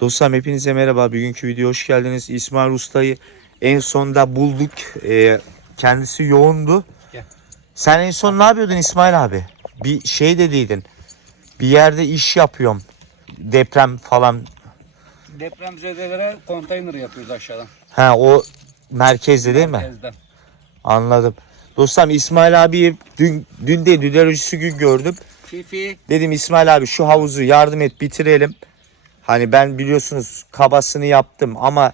Dostlarım hepinize merhaba. Bugünkü video hoş geldiniz. İsmail Usta'yı en sonda bulduk. Ee, kendisi yoğundu. Gel. Sen en son ne yapıyordun İsmail abi? Bir şey dediydin. Bir yerde iş yapıyorum. Deprem falan. Depremzedelere konteyner yapıyoruz aşağıdan. Ha o merkezde değil mi? Merkezden. Anladım. Dostlarım İsmail abi dün, dün değil dün gün gördüm. Fifi. Dedim İsmail abi şu havuzu yardım et bitirelim. Hani ben biliyorsunuz kabasını yaptım ama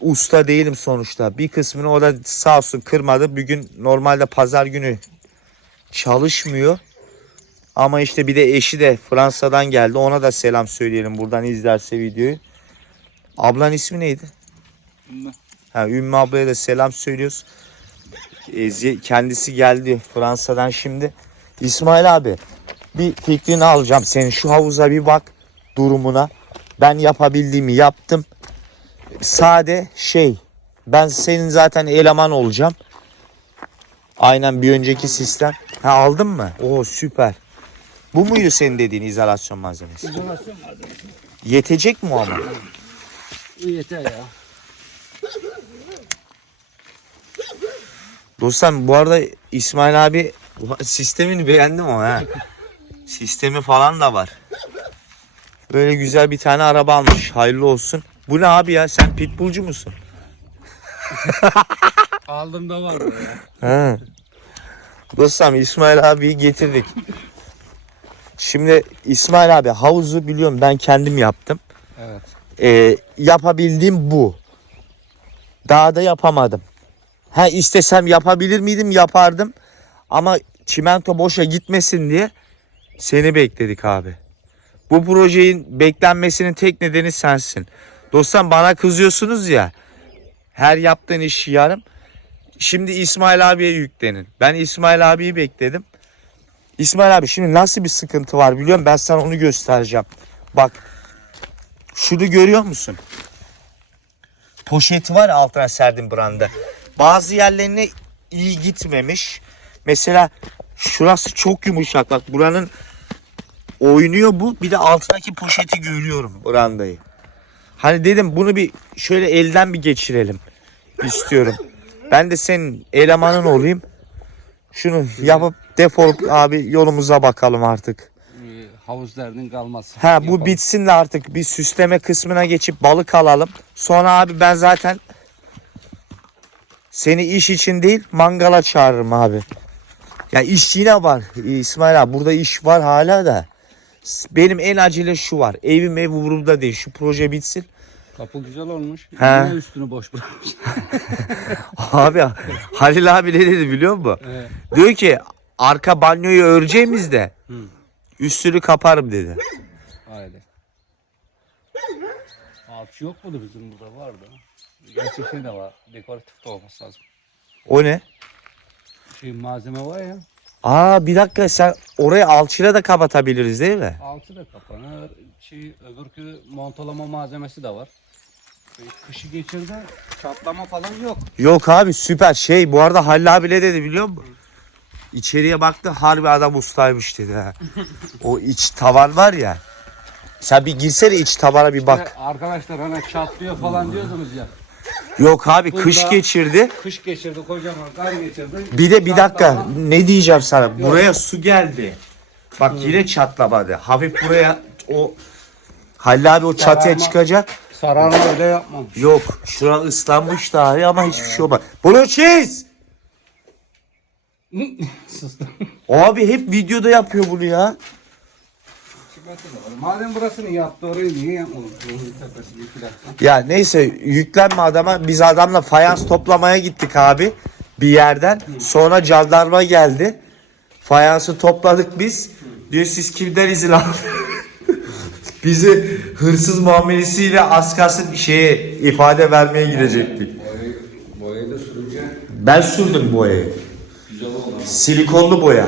usta değilim sonuçta. Bir kısmını o da sağ olsun kırmadı. Bugün normalde pazar günü çalışmıyor. Ama işte bir de eşi de Fransa'dan geldi. Ona da selam söyleyelim buradan izlerse videoyu. Ablan ismi neydi? Ümmü. Ha, Ümmü ablaya da selam söylüyoruz. E, Kendisi geldi Fransa'dan şimdi. İsmail abi bir fikrini alacağım senin. Şu havuza bir bak durumuna. Ben yapabildiğimi yaptım. Sade şey ben senin zaten eleman olacağım. Aynen bir önceki sistem. Ha aldın mı? Oo süper. Bu muydu senin dediğin izolasyon malzemesi? İzolasyon malzemesi. Yetecek mi o ama? Yeter ya. Dostlar bu arada İsmail abi sistemini beğendim ama ha. Sistemi falan da var. Böyle güzel bir tane araba almış. Hayırlı olsun. Bu ne abi ya? Sen pitbullcu musun? Aldığımda var bu ya. Ha. Dostlarım İsmail abiyi getirdik. Şimdi İsmail abi havuzu biliyorum ben kendim yaptım. Evet. Ee, yapabildiğim bu. Daha da yapamadım. Ha istesem yapabilir miydim? Yapardım. Ama çimento boşa gitmesin diye seni bekledik abi. Bu projenin beklenmesinin tek nedeni sensin. Dostum bana kızıyorsunuz ya. Her yaptığın iş yarım. Şimdi İsmail abiye yüklenin. Ben İsmail abiyi bekledim. İsmail abi şimdi nasıl bir sıkıntı var biliyorum ben sana onu göstereceğim. Bak şunu görüyor musun? Poşeti var altına serdim branda. Bazı yerlerine iyi gitmemiş. Mesela şurası çok yumuşak. Bak buranın oynuyor bu. Bir de altındaki poşeti görüyorum brandayı. Hani dedim bunu bir şöyle elden bir geçirelim istiyorum. Ben de senin elemanın olayım. Şunu yapıp defolup abi yolumuza bakalım artık. Havuz derdin kalmaz. Ha bu Yapalım. bitsin de artık bir süsleme kısmına geçip balık alalım. Sonra abi ben zaten seni iş için değil mangala çağırırım abi. Ya iş yine var İsmail abi burada iş var hala da. Benim en acele şu var. Evim ev umurumda değil. Şu proje bitsin. Kapı güzel olmuş. He. Yine üstünü boş bırakmış. Abi Halil abi ne dedi biliyor musun? Evet. Diyor ki arka banyoyu öreceğimiz de üstünü kaparım dedi. Haydi. Alçı yok mudur bizim burada vardı. Gerçi şey de var. Dekoratif de olması lazım. O ne? Şey malzeme var ya. Aa bir dakika sen orayı alçıyla da kapatabiliriz değil mi? Altı da kapanır. Şey öbürkü montalama malzemesi de var. Şey, Kışı geçirdi. Çatlama falan yok. Yok abi süper şey bu arada Halil abi ne dedi biliyor musun? İçeriye baktı harbi adam ustaymış dedi ha. O iç tavan var ya. Sen bir girsene iç tavana bir bak. Arkadaşlar hani çatlıyor falan diyordunuz ya. Yok abi kış Bunda- geçirdi. Kış geçirdi kocaman kar geçirdi. Bir de bir dakika ne diyeceğim sana. Buraya su geldi. Bak yine çatlamadı. Hafif buraya o Halil abi o çatıya Sararma. çıkacak. Sararma öyle yapmamış. Yok şura ıslanmış dahi ama hiçbir şey olmaz. Bunu çiz. Sustum. Abi hep videoda yapıyor bunu ya. Madem burasını yaptı orayı niye yapmadı? Bunun tepesini iki dakika. Ya neyse yüklenme adama. Biz adamla fayans toplamaya gittik abi. Bir yerden. Sonra jandarma geldi. Fayansı topladık biz. Diyor siz kimden izin aldınız? Bizi hırsız muamelesiyle az kalsın şeye ifade vermeye girecektik. Boyayı, boyayı da sürünce Ben sürdüm boyayı. güzel oldu. Silikonlu boya.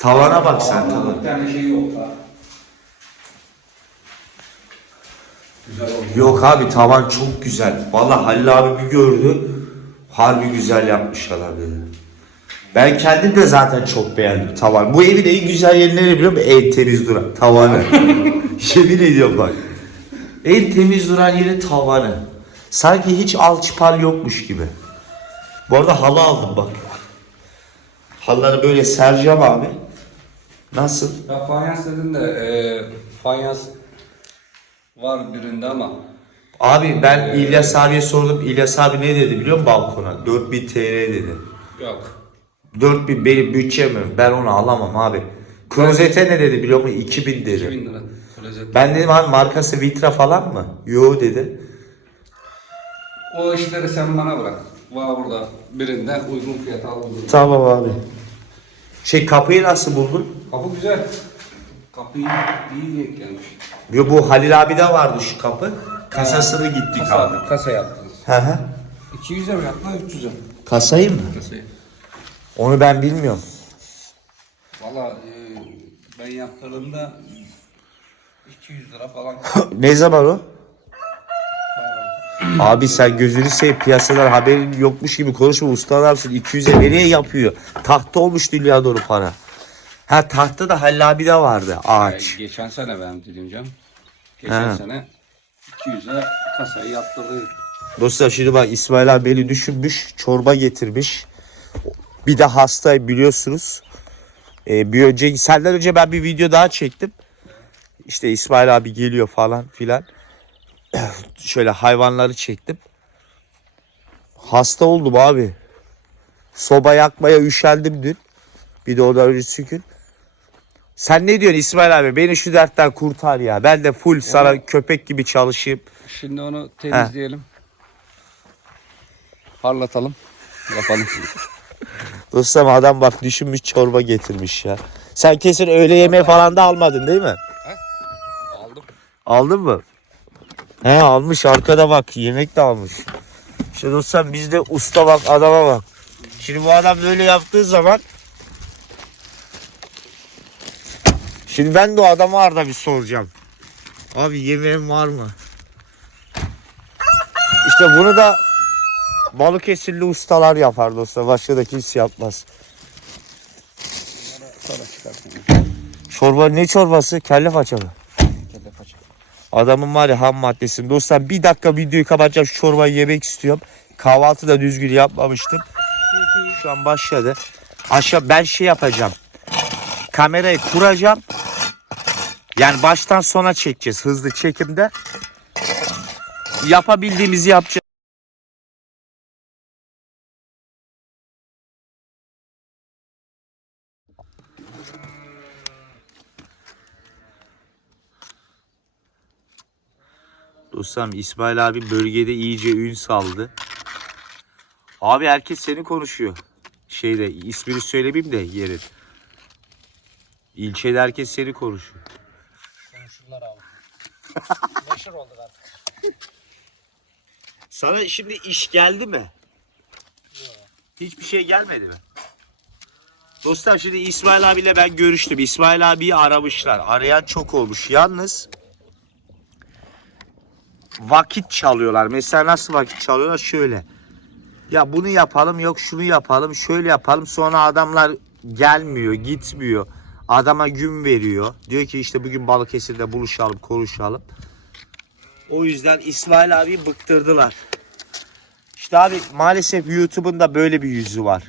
Tavana bak sen tavan. Bir tane şey yok ha. Güzel oldu. Yok abi tavan çok güzel. Vallahi Halil abi bir gördü. Harbi güzel yapmışlar dedi. Ben kendim de zaten çok beğendim tavan. Bu evin en güzel yerleri biliyor musun? En temiz duran tavanı. Yemin ediyorum bak. En temiz duran yeri tavanı. Sanki hiç alçıpal yokmuş gibi. Bu arada halı aldım bak. Halıları böyle sereceğim abi. Nasıl? Ya fayans dedin de e, fayans var birinde ama Abi ben İlyas abiye sordum. İlyas abi ne dedi biliyor musun balkona? 4000 TL dedi. yok. 4000 benim bütçem mi? Ben onu alamam abi. Klozete ne dedi biliyor musun? 2000 dedi. 2000 lira klozet. Ben dedim abi markası Vitra falan mı? Yo dedi. O işleri sen bana bırak. Var burada birinde uygun fiyata aldım. Tamam abi. Şey kapıyı nasıl buldun? Kapı güzel. Kapıyı iyi denk gelmiş. Yo bu Halil abi de vardı şu kapı. Kasasını gittik. Kasa, kasa yaptınız. Hı hı. 200'e mi yaptılar 300'e mi? Kasayı mı? Kasayı. Onu ben bilmiyorum. Valla e, ben yaptırdığımda 200 lira falan. ne zaman o? Abi sen gözünü seveyim piyasadan haberin yokmuş gibi konuşma usta adamsın 200'e nereye yapıyor? Tahta olmuş dünya doğru para. Ha tahta da Halil abi de vardı ağaç. Geçen sene ben dedim canım. Geçen He. sene 200'e kasayı yaptırdık. Dostlar şimdi bak İsmail abi beni düşünmüş çorba getirmiş. Bir de hasta biliyorsunuz. Ee, bir önce senden önce ben bir video daha çektim. İşte İsmail abi geliyor falan filan. Şöyle hayvanları çektim. Hasta oldum abi. Soba yakmaya üşendim dün. Bir de ondan öncesi gün. Sen ne diyorsun İsmail abi? Beni şu dertten kurtar ya. Ben de full sana köpek gibi çalışayım. Şimdi onu temizleyelim. Parlatalım. Yapalım. Dostum adam bak düşünmüş çorba getirmiş ya. Sen kesin öğle yemeği falan da almadın değil mi? Aldım. Aldın mı? He almış arkada bak yemek de almış. İşte dostum bizde usta bak adama bak. Şimdi bu adam böyle yaptığı zaman Şimdi ben de o adama arada bir soracağım. Abi yemeğin var mı? İşte bunu da Balıkesirli ustalar yapar dostlar. Başka da kimse yapmaz. Çorba ne çorbası? Kelle paça mı? Adamın var ya ham maddesini. Dostlar bir dakika videoyu kapatacağım. Şu çorbayı yemek istiyorum. Kahvaltı da düzgün yapmamıştım. Şu an başladı. Aşağı ben şey yapacağım. Kamerayı kuracağım. Yani baştan sona çekeceğiz hızlı çekimde. Yapabildiğimizi yapacağız. Dostum İsmail abi bölgede iyice ün saldı. Abi herkes seni konuşuyor. Şeyde ismini söylemeyeyim de yerin. İlçede herkes seni konuşuyor. Konuşurlar abi. Meşhur olduk artık. Sana şimdi iş geldi mi? Hiçbir şey gelmedi mi? Dostlar şimdi İsmail abiyle ben görüştüm. İsmail abiyi aramışlar. Arayan çok olmuş. Yalnız vakit çalıyorlar. Mesela nasıl vakit çalıyorlar? Şöyle. Ya bunu yapalım yok şunu yapalım şöyle yapalım. Sonra adamlar gelmiyor gitmiyor. Adama gün veriyor. Diyor ki işte bugün Balıkesir'de buluşalım konuşalım. O yüzden İsmail abi bıktırdılar. İşte abi maalesef YouTube'un da böyle bir yüzü var.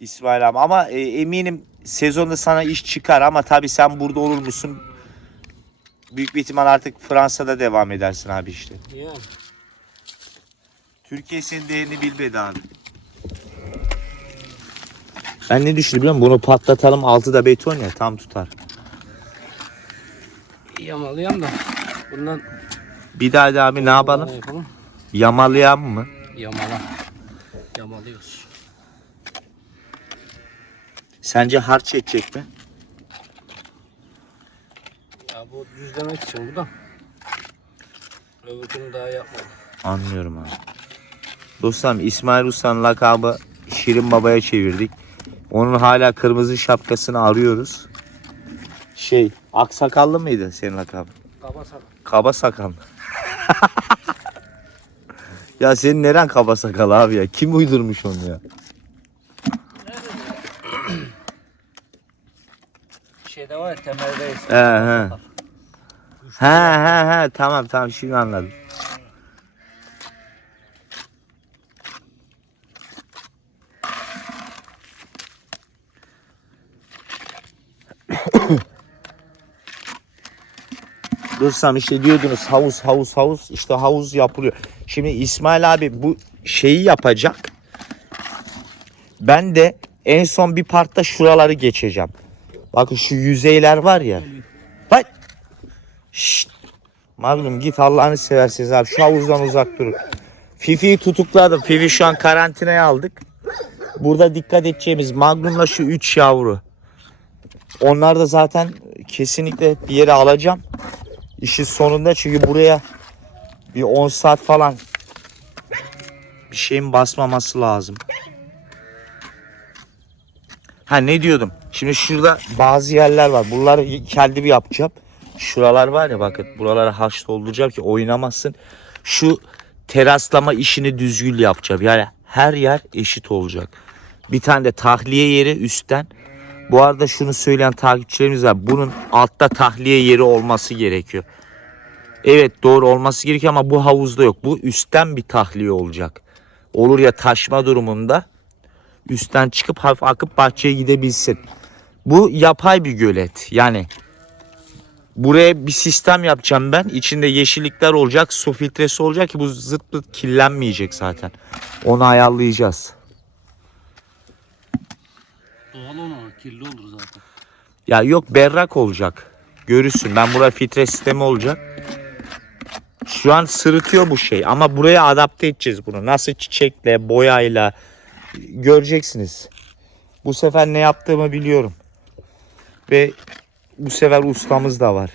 İsmail abi ama e, eminim sezonda sana iş çıkar ama tabii sen burada olur musun? Büyük bir ihtimal artık Fransa'da devam edersin abi işte. Yani. Türkiye senin değerini bilmedi abi. Ben ne düşündüm biliyor musun? Bunu patlatalım altı da beton ya tam tutar. Yamalayalım da. Bundan Bir daha da abi ne yapalım? Yapalım? Yamalayalım mı? Yamala. Yamalıyoruz. Sence harç çekecek mi? Ya bu düzlemek için bu da. Öbürkünü daha yapmadım. Anlıyorum abi. Dostlarım İsmail Usta'nın lakabı Şirin Baba'ya çevirdik. Onun hala kırmızı şapkasını arıyoruz. Şey, aksakallı mıydı senin lakabın? Kaba sakal. Kaba sakal. ya senin neren kaba sakal abi ya? Kim uydurmuş onu ya? Şeyde var ya temeldeyiz. He he. Ha ha ha tamam tamam şimdi anladım. Dostum işte diyordunuz havuz havuz havuz işte havuz yapılıyor. Şimdi İsmail abi bu şeyi yapacak. Ben de en son bir partta şuraları geçeceğim. Bakın şu yüzeyler var ya. Bak. Şşt. Magnum git Allah'ını seversiniz abi. Şu havuzdan uzak durun. Fifi'yi tutukladım. Fifi şu an karantinaya aldık. Burada dikkat edeceğimiz Magnum'la şu 3 yavru. Onlar da zaten kesinlikle bir yere alacağım. İşin sonunda çünkü buraya bir 10 saat falan bir şeyin basmaması lazım. Ha ne diyordum? Şimdi şurada bazı yerler var. Bunları kendim yapacağım. Şuralar var ya bakın. Buralara haş dolduracağım ki oynamasın. Şu teraslama işini düzgün yapacağım. Yani her yer eşit olacak. Bir tane de tahliye yeri üstten. Bu arada şunu söyleyen takipçilerimiz var. Bunun altta tahliye yeri olması gerekiyor. Evet doğru olması gerekiyor ama bu havuzda yok. Bu üstten bir tahliye olacak. Olur ya taşma durumunda üstten çıkıp hafif akıp bahçeye gidebilsin. Bu yapay bir gölet. Yani buraya bir sistem yapacağım ben. İçinde yeşillikler olacak, su filtresi olacak ki bu zıt pıt kirlenmeyecek zaten. Onu ayarlayacağız. Doğal olan kirli olur zaten. Ya yok berrak olacak. Görürsün ben buraya filtre sistemi olacak. Şu an sırıtıyor bu şey ama buraya adapte edeceğiz bunu. Nasıl çiçekle, boyayla göreceksiniz. Bu sefer ne yaptığımı biliyorum. Ve bu sefer ustamız da var.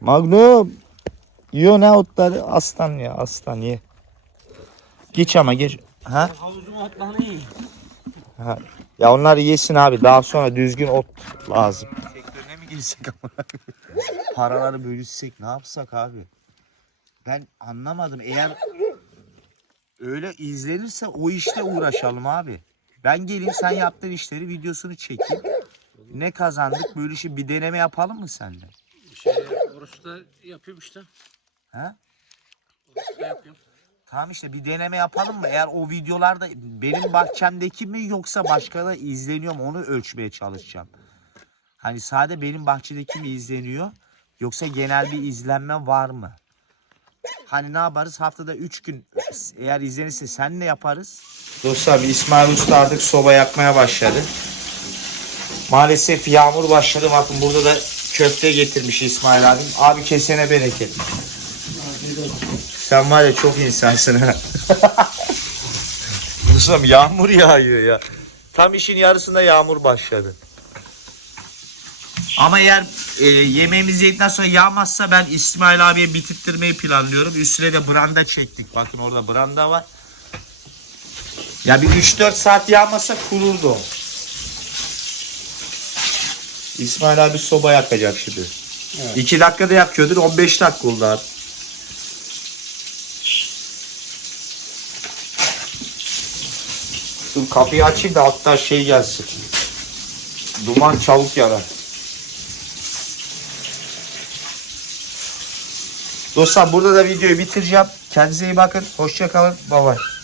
Magnum. Yiyor ne otları? Aslan ya aslan ye. Geç ama geç. Ha? Havuzuma atlanayım. Ha. Ya onlar yesin abi. Daha sonra düzgün ot lazım. Sektörüne mi girsek ama? Paraları bölüşsek ne yapsak abi? Ben anlamadım. Eğer öyle izlenirse o işte uğraşalım abi. Ben geleyim sen yaptığın işleri videosunu çekeyim. Ne kazandık böyle işi bir deneme yapalım mı seninle? Şey, oruçta yapıyorum işte. Ha? Oruçta yapıyorum. Tamam işte bir deneme yapalım mı? Eğer o videolarda benim bahçemdeki mi yoksa başka da izleniyor mu onu ölçmeye çalışacağım. Hani sade benim bahçedeki mi izleniyor yoksa genel bir izlenme var mı? Hani ne yaparız? Haftada 3 gün eğer izlenirse senle yaparız. Dostlar İsmail Usta artık soba yakmaya başladı. Maalesef yağmur başladı. Bakın burada da köfte getirmiş İsmail abim. Abi kesene bereket. Sen var ya çok insansın ha. Kızım yağmur yağıyor ya. Tam işin yarısında yağmur başladı. Ama eğer e, yemeğimiz yedikten sonra yağmazsa ben İsmail abiye bitirttirmeyi planlıyorum. Üstüne de branda çektik. Bakın orada branda var. Ya bir 3-4 saat yağmasa kururdu o. İsmail abi soba yakacak şimdi. Evet. 2 dakikada yakıyordur 15 dakika oldu abi. Dur kapıyı açayım da hatta şey gelsin. Duman çabuk yarar. Dostlar burada da videoyu bitireceğim. Kendinize iyi bakın. Hoşça kalın. Bye bye.